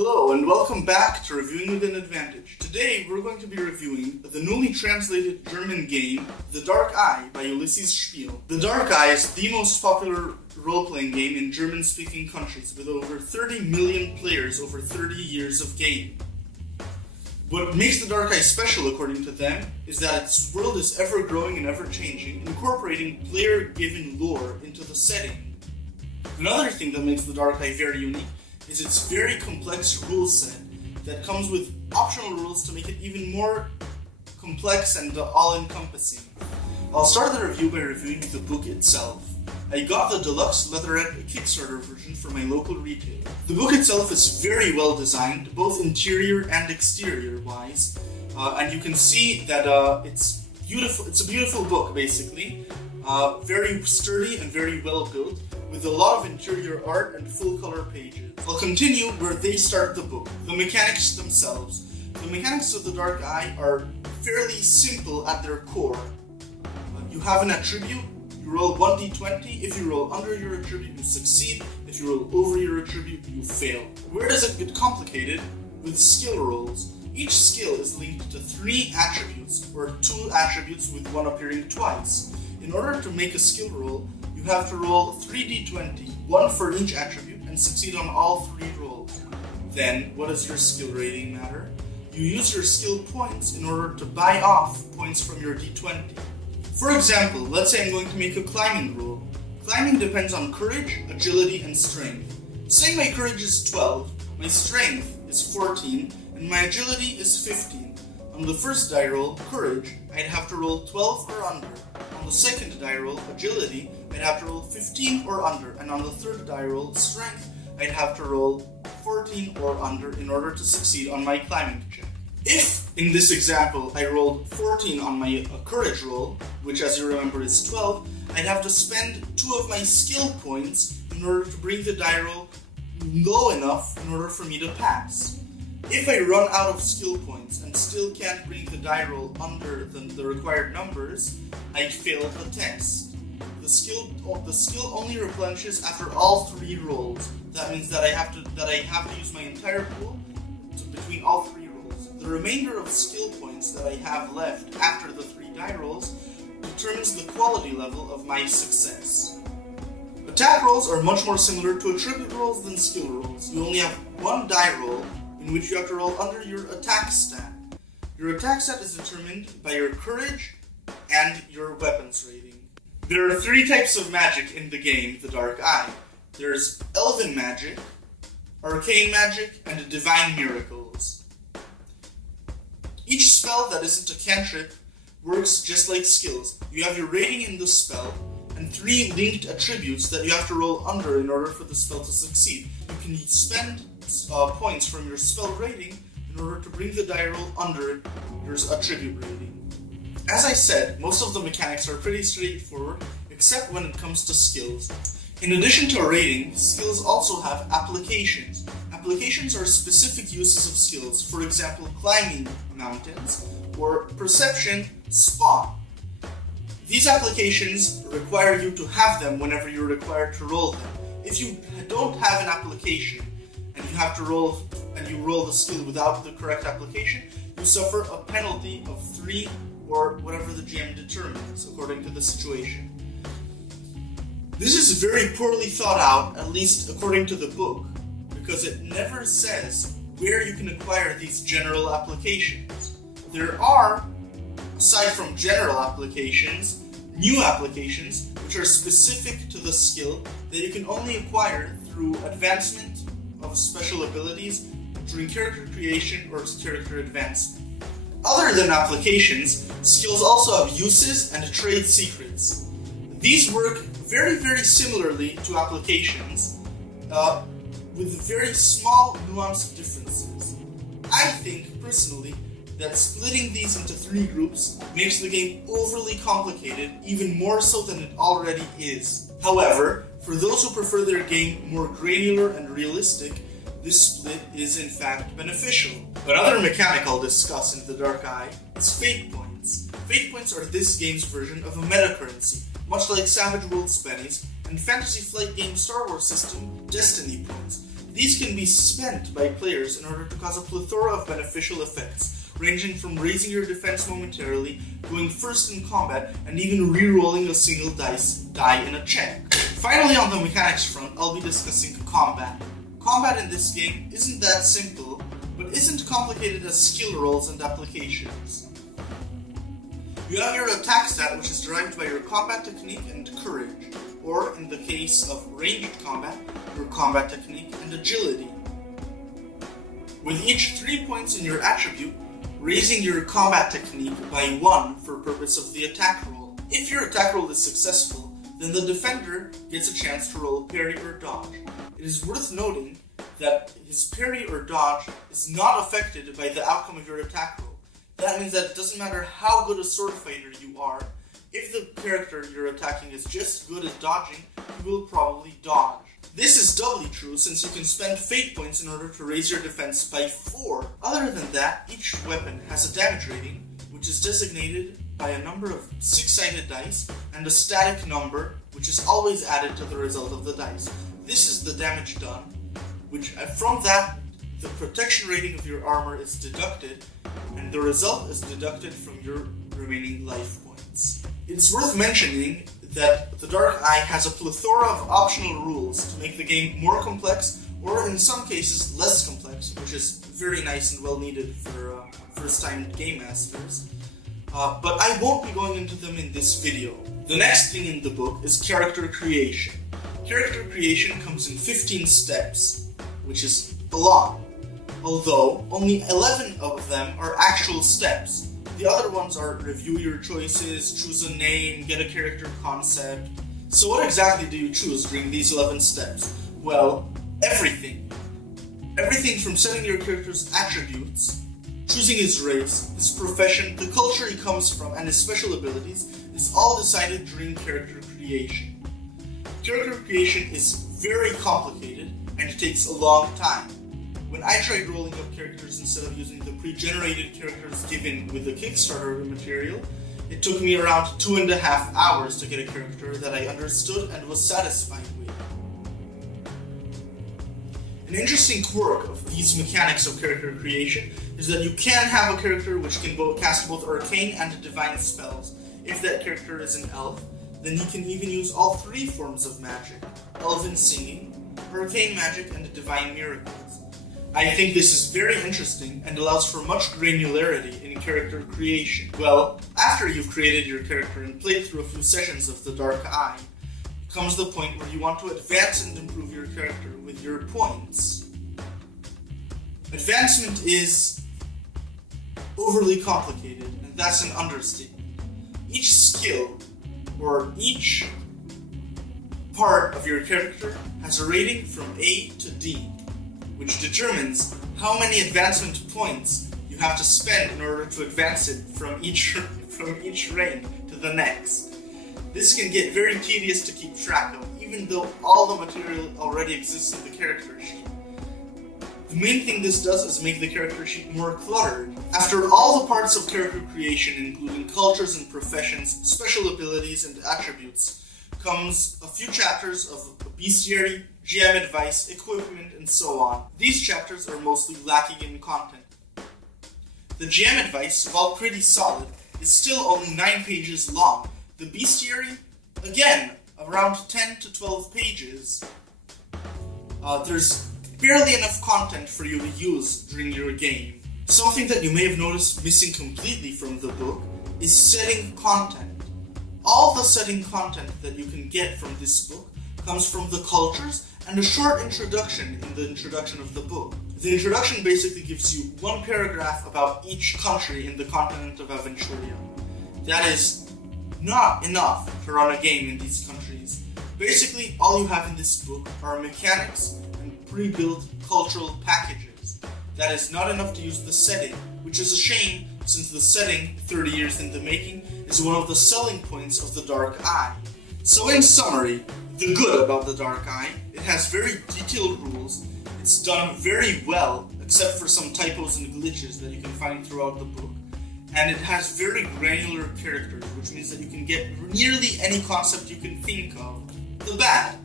Hello and welcome back to Reviewing with an Advantage. Today we're going to be reviewing the newly translated German game The Dark Eye by Ulysses Spiel. The Dark Eye is the most popular role-playing game in German-speaking countries with over 30 million players over 30 years of game. What makes The Dark Eye special, according to them, is that its world is ever-growing and ever-changing, incorporating player-given lore into the setting. Another thing that makes The Dark Eye very unique is its very complex rule set that comes with optional rules to make it even more complex and all-encompassing. I'll start the review by reviewing the book itself. I got the deluxe leatherette Kickstarter version from my local retailer. The book itself is very well designed, both interior and exterior wise, and you can see that it's beautiful. It's a beautiful book, basically, very sturdy and very well built, with a lot of interior art and full color pages. I'll continue where they start the book. The mechanics themselves. The mechanics of The Dark Eye are fairly simple at their core. You have an attribute, you roll 1d20, if you roll under your attribute you succeed, if you roll over your attribute you fail. Where does it get complicated? With skill rolls. Each skill is linked to 3 attributes, or 2 attributes with one appearing twice. In order to make a skill roll, you have to roll 3d20, one for each attribute, and succeed on all 3 rolls. Then, what does your skill rating matter? You use your skill points in order to buy off points from your d20. For example, let's say I'm going to make a climbing roll. Climbing depends on courage, agility, and strength. Say my courage is 12, my strength is 14, and my agility is 15. On the first die roll, courage, I'd have to roll 12 or under. On the second die roll, agility, I'd have to roll 15 or under. And on the third die roll, strength, I'd have to roll 14 or under in order to succeed on my climbing check. If, in this example, I rolled 14 on my courage roll, which as you remember is 12, I'd have to spend 2 of my skill points in order to bring the die roll low enough in order for me to pass. If I run out of skill points and still can't bring the die roll under the required numbers, I fail the test. The skill only replenishes after all 3 rolls. That means that I have to use my entire pool between all 3 rolls. The remainder of skill points that I have left after the 3 die rolls determines the quality level of my success. Attack rolls are much more similar to attribute rolls than skill rolls. You only have 1 die roll in which you have to roll under your attack stat. Your attack stat is determined by your courage and your weapons rating. There are 3 types of magic in the game, The Dark Eye. There's Elven magic, Arcane magic, and Divine miracles. Each spell that isn't a cantrip works just like skills. You have your rating in the spell, and 3 linked attributes that you have to roll under in order for the spell to succeed. You can spend points from your spell rating in order to bring the die roll under your attribute rating. As I said, most of the mechanics are pretty straightforward, except when it comes to skills. In addition to a rating, skills also have applications. Applications are specific uses of skills, for example, climbing mountains, or perception, spot. These applications require you to have them whenever you're required to roll them. If you don't have an application, and you have to roll, and you roll the skill without the correct application, you suffer a penalty of 3 or whatever the GM determines, according to the situation. This is very poorly thought out, at least according to the book, because it never says where you can acquire these general applications. There are, aside from general applications, new applications which are specific to the skill that you can only acquire through advancement of special abilities during character creation or character advancement. Other than applications, skills also have uses and trade secrets. These work very, very similarly to applications, with very small nuanced differences. I think, personally, that splitting these into 3 groups makes the game overly complicated, even more so than it already is. However, for those who prefer their game more granular and realistic, this split is in fact beneficial. Another mechanic I'll discuss in The Dark Eye is fate points. Fate points are this game's version of a meta currency, much like Savage Worlds pennies and Fantasy Flight game Star Wars system Destiny points. These can be spent by players in order to cause a plethora of beneficial effects, ranging from raising your defense momentarily, going first in combat, and even re-rolling a single die in a check. Finally, on the mechanics front, I'll be discussing combat. Combat in this game isn't that simple, but isn't complicated as skill rolls and applications. You have your attack stat, which is derived by your combat technique and courage, or in the case of ranged combat, your combat technique and agility. With each 3 points in your attribute, raising your combat technique by 1 for purpose of the attack roll. If your attack roll is successful, then the defender gets a chance to roll parry or dodge. It is worth noting that his parry or dodge is not affected by the outcome of your attack roll. That means that it doesn't matter how good a sword fighter you are, if the character you're attacking is just good at dodging, you will probably dodge. This is doubly true since you can spend fate points in order to raise your defense by 4. Other than that, each weapon has a damage rating, which is designated by a number of 6-sided dice and a static number, which is always added to the result of the dice. This is the damage done, which from that, the protection rating of your armor is deducted, and the result is deducted from your remaining life points. It's worth mentioning that the Dark Eye has a plethora of optional rules to make the game more complex, or in some cases less complex, which is very nice and well needed for first-time game masters. But I won't be going into them in this video. The next thing in the book is character creation. Character creation comes in 15 steps, which is a lot. Although, only 11 of them are actual steps. The other ones are review your choices, choose a name, get a character concept. So what exactly do you choose during these 11 steps? Well, everything. Everything from setting your character's attributes, choosing his race, his profession, the culture he comes from, and his special abilities is all decided during character creation. Character creation is very complicated and it takes a long time. When I tried rolling up characters instead of using the pre-generated characters given with the Kickstarter material, it took me around 2.5 hours to get a character that I understood and was satisfied with. An interesting quirk of these mechanics of character creation is that you can have a character which can cast both arcane and divine spells. If that character is an elf, then he can even use all 3 forms of magic: elven singing, arcane magic, and divine miracles. I think this is very interesting and allows for much granularity in character creation. Well, after you've created your character and played through a few sessions of the Dark Eye, comes the point where you want to advance and improve your character with your points. Advancement is overly complicated, and that's an understatement. Each skill, or each part of your character, has a rating from A to D, which determines how many advancement points you have to spend in order to advance it from each rank to the next. This can get very tedious to keep track of, even though all the material already exists in the character sheet. The main thing this does is make the character sheet more cluttered. After all the parts of character creation, including cultures and professions, special abilities, and attributes, comes a few chapters of bestiary, GM advice, equipment, and so on. These chapters are mostly lacking in content. The GM advice, while pretty solid, is still only 9 pages long. The bestiary, again, around 10 to 12 pages. There's barely enough content for you to use during your game. Something that you may have noticed missing completely from the book is setting content. All the setting content that you can get from this book comes from the cultures and a short introduction in the introduction of the book. The introduction basically gives you 1 paragraph about each country in the continent of Aventuria. That is not enough to run a game in these countries. Basically, all you have in this book are mechanics and pre-built cultural packages. That is not enough to use the setting, which is a shame since the setting, 30 years in the making, is one of the selling points of the Dark Eye. So in summary, the good about the Dark Eye, it has very detailed rules, it's done very well, except for some typos and glitches that you can find throughout the book, and it has very granular characters, which means that you can get nearly any concept you can think of. The bad,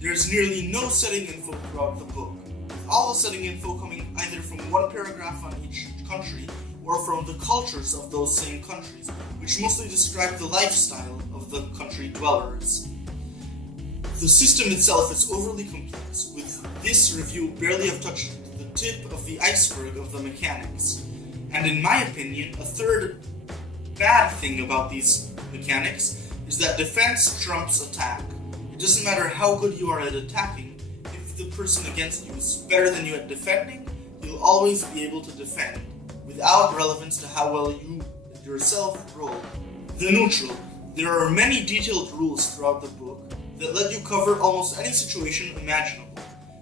there's nearly no setting info throughout the book. all the setting info coming either from one paragraph on each country or from the cultures of those same countries, which mostly describe the lifestyle of the country dwellers. The system itself is overly complex, with this review barely have touched the tip of the iceberg of the mechanics. And in my opinion, a third bad thing about these mechanics is that defense trumps attack. It doesn't matter how good you are at attacking, if the person against you is better than you at defending, you'll always be able to defend, without relevance to how well you yourself roll. The neutral. There are many detailed rules throughout the book that let you cover almost any situation imaginable.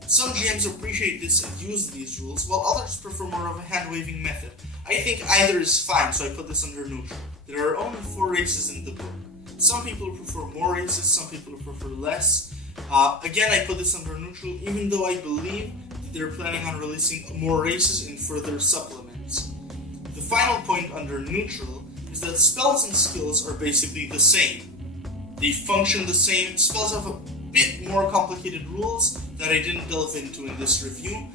Some GMs appreciate this and use these rules, while others prefer more of a hand-waving method. I think either is fine, so I put this under neutral. There are only 4 races in the book. Some people prefer more races, some people prefer less. Again, I put this under neutral, even though I believe that they're planning on releasing more races in further supplements. The final point under neutral is that spells and skills are basically the same. They function the same. Spells have a bit more complicated rules that I didn't delve into in this review,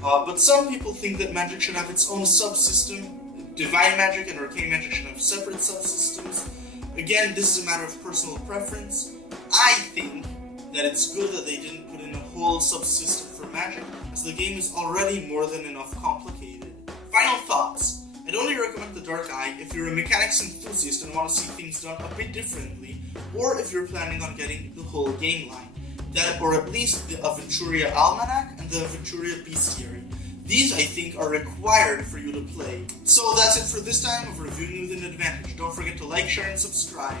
but some people think that magic should have its own subsystem. Divine magic and arcane magic should have separate subsystems. Again, this is a matter of personal preference. I think that it's good that they didn't put in a whole subsystem for magic, as the game is already more than enough complicated. Final thoughts. I'd only recommend the Dark Eye if you're a mechanics enthusiast and want to see things done a bit differently, or if you're planning on getting the whole game line. That, or at least the Aventuria Almanac and the Aventuria Bestiary. These, I think, are required for you to play. So that's it for this time of Reviewing with an Advantage. Don't forget to like, share, and subscribe.